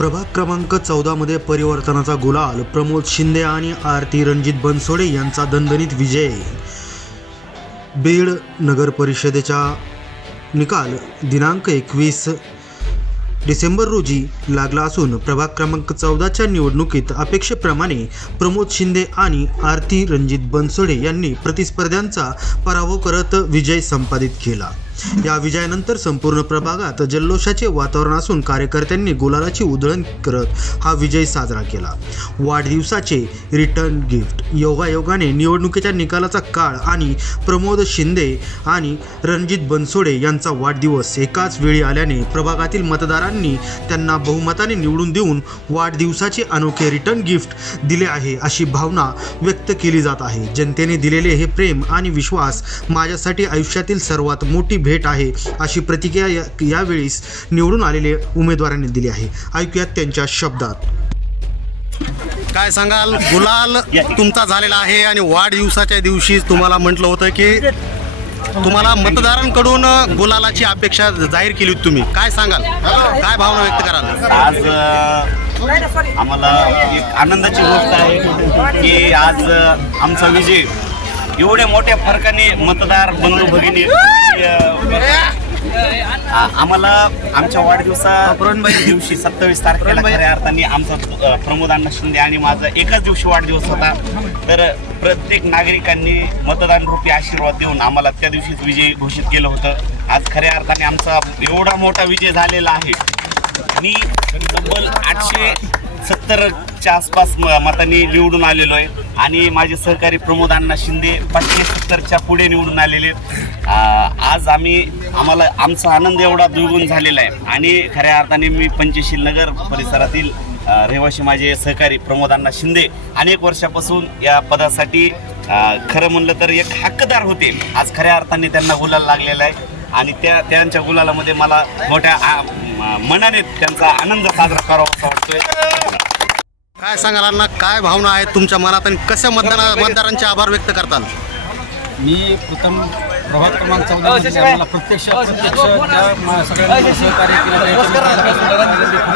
प्रभाग क्रमांक 14 मध्ये परिवर्तनाचा गुलाल प्रमोद शिंदे आणि आरती रणजित बनसोडे यांचा दणदणीत विजय। बीड नगर परिषदेचा निकाल दिनांक 21 डिसेंबर रोजी लागला असून प्रभाग क्रमांक 14च्या निवडणुकीत अपेक्षेप्रमाणे प्रमोद शिंदे आणि आरती रणजित बनसोडे यांनी प्रतिस्पर्ध्यांचा पराभव करत विजय संपादित केला। या विजयानंतर संपूर्ण प्रभागात जल्लोषाचे वातावरण असून कार्यकर्त्यांनी गुलालाची उधळण करत हा विजय साजरा केला। वाढदिवसाचे रिटर्न गिफ्ट योगायोगाने निवडणुकीच्या निकालाचा काळ आणि प्रमोद शिंदे आणि रणजित बनसोडे यांचा वाढदिवस एकाच वेळी आल्याने प्रभागातील मतदारांनी त्यांना बहुमताने निवडून देऊन वाढदिवसाचे अनोखे रिटर्न गिफ्ट दिले आहे अशी भावना व्यक्त केली जात आहे। जनतेने दिलेले हे प्रेम आणि विश्वास माझ्यासाठी आयुष्यातील सर्वात मोठी भेट आहे अशी प्रतिक्रिया यावेळेस निवडून आलेल्या उमेदवारांनी दिली आहे। ऐकूयात त्यांच्या शब्दात। काय सांगाल, गुलाल तुमचा झालेला आहे आणि वाढदिवसाच्या दिवशी तुम्हाला म्हटलं होतं की तुम्हाला मतदारांकडून गुलालाची अपेक्षा जाहीर केली होती, तुम्ही काय सांगाल, काय भावना व्यक्त कराल? आज आम्हाला एक आनंदाची गोष्ट आहे की आज आमचा विजय एवढ्या मोठ्या फरकाने मतदार बंधू भगिनी आम्हाला आमच्या वाढदिवसाच्या दिवशी 27 तारखेला खऱ्या अर्थाने आमचा प्रमोद अण्णा शिंदे आणि माझा एकाच दिवशी वाढदिवस होता। तर प्रत्येक नागरिकांनी मतदान रूपी आशीर्वाद देऊन आम्हाला त्या दिवशीच विजय घोषित केलं होतं। आज खऱ्या अर्थाने आमचा एवढा मोठा विजय झालेला आहे। मी तब्बल 870च्या आसपास मतांनी निवडून आलेलो आहे आणि माझे सहकारी प्रमोद अण्णा शिंदे 570च्या पुढे निवडून आलेले। आज आम्हाला आमचा आनंद एवढा द्विगुण झालेला आहे आणि खऱ्या अर्थाने मी पंचशील नगर परिसरातील रहिवासी माझे सहकारी प्रमोद अण्णा शिंदे अनेक वर्षापासून या पदासाठी खरं म्हणलं तर एक हक्कदार होते। आज खऱ्या अर्थाने त्यांना गुलाल लागलेला आहे आणि त्यांच्या गुलालामध्ये मला मोठ्या मनाने त्यांचा आनंद साजरा करावा असा वाटतोय। काय सांगाल अण्णा, काय भावना आहेत तुमच्या मनात आणि कशा मतदारांचे आभार व्यक्त करताल? मी प्रथम प्रभाग क्रमांक 14 मला प्रत्यक्ष सगळ्यांनी सहकार्य केलं।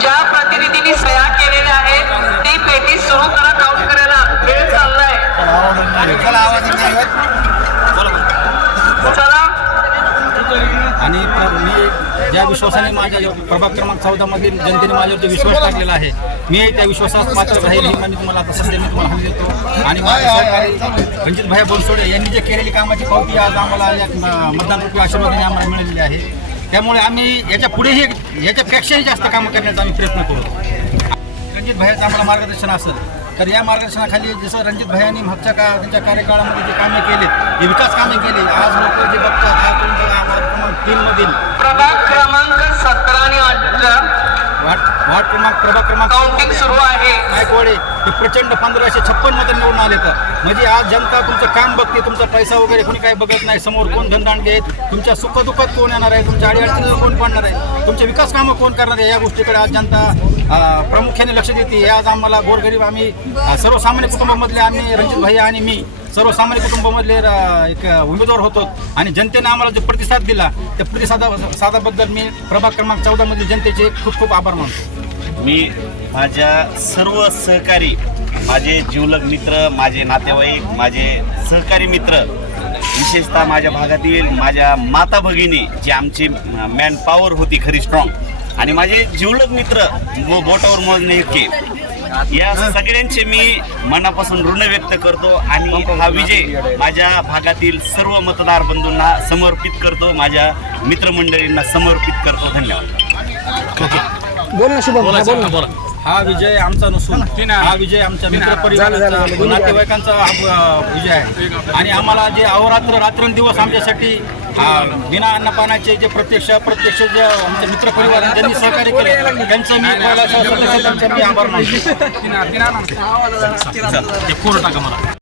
ज्या प्रतिनिधींनी सह्या केलेल्या आहेत ती पेटी सुरू करा, काउंट करायला वेळ चाललाय। आणि मी ज्या विश्वासाने माझ्या प्रभाग क्रमांक 14 मधील जनतेने माझ्यावरती विश्वास टाकलेला आहे, मी त्या विश्वासात पात्र राहील ही मी तुम्हाला आता सध्या हमी देतो। आणि माझे सहकारी रणजित भाई बनसोडे यांनी जे केलेली कामाची पावती आज आम्हाला मतदान रूपी आशीर्वादाने आम्हाला मिळालेली आहे। त्यामुळे आम्ही याच्या पुढेही याच्यापेक्षाही जास्त कामं करण्याचा आम्ही प्रयत्न करू। रणजित भाईचं आम्हाला मार्गदर्शन असेल तर या मार्गदर्शनाखाली जसं रणजित भाईंनी मागच्या त्यांच्या कार्यकाळामध्ये जे कामे केले, जे विकास कामे केले, आज लोक जे बघतात क्रमांक 3 मधील प्रभाग क्रमांक 17 आणि 18 वार्ड प्रभाग क्रमांक काउंटिंग सुरू आहे। नायकवाडे ते प्रचंड 1556 मतं निवडून आले तर म्हणजे आज जनता तुमचं काम बघते, तुमचा पैसा वगैरे कोणी काही बघत नाही। समोर कोण धनदांडगे आहेत, तुमच्या सुखदुःखात कोण येणार आहे, तुमच्या अडीअडचणीला कोण पाडणार आहे, तुमचे विकास कामं कोण करणार आहे, या गोष्टीकडे आज जनता प्रामुख्याने लक्ष देते। हे आज आम्हाला गोरगरीब आम्ही सर्वसामान्य कुटुंबामधले आम्ही रणजित भाई आणि मी सर्वसामान्य कुटुंबामधले एक उमेदवार होतो आणि जनतेने आम्हाला जो प्रतिसाद दिला त्या प्रतिसादाबद्दल मी प्रभाग क्रमांक 14 मधील जनतेचे खूप खूप आभार मानतो। मी माझ्या सर्व सहकारी, माझे जीवलग मित्र, माझे नातेवाईक, माझे सहकारी मित्र, विशेषतः माझ्या भागातील माझ्या माता भगिनी जी आमची मॅन पॉवर होती खरी स्ट्रॉंग, आणि माझे जीवलग मित्र बोटावर मोजणे इतके, या सगळ्यांचे मी मनापासून ऋण व्यक्त करतो आणि हा विजय माझ्या भागातील सर्व मतदार बंधूंना समर्पित करतो, माझ्या मित्रमंडळींना समर्पित करतो। धन्यवाद। हा विजय आमचा नसून हा विजय आमच्या मित्र परिवाराचा, नातेवाईकांचा विजय आहे आणि आम्हाला जे अहोरात्र रात्रंदिवस आमच्यासाठी बिना अन्नपानाचे जे प्रत्यक्ष जे आमचे मित्र परिवार ज्यांनी सहकार्य केले त्यांचं मी आभार मानतो।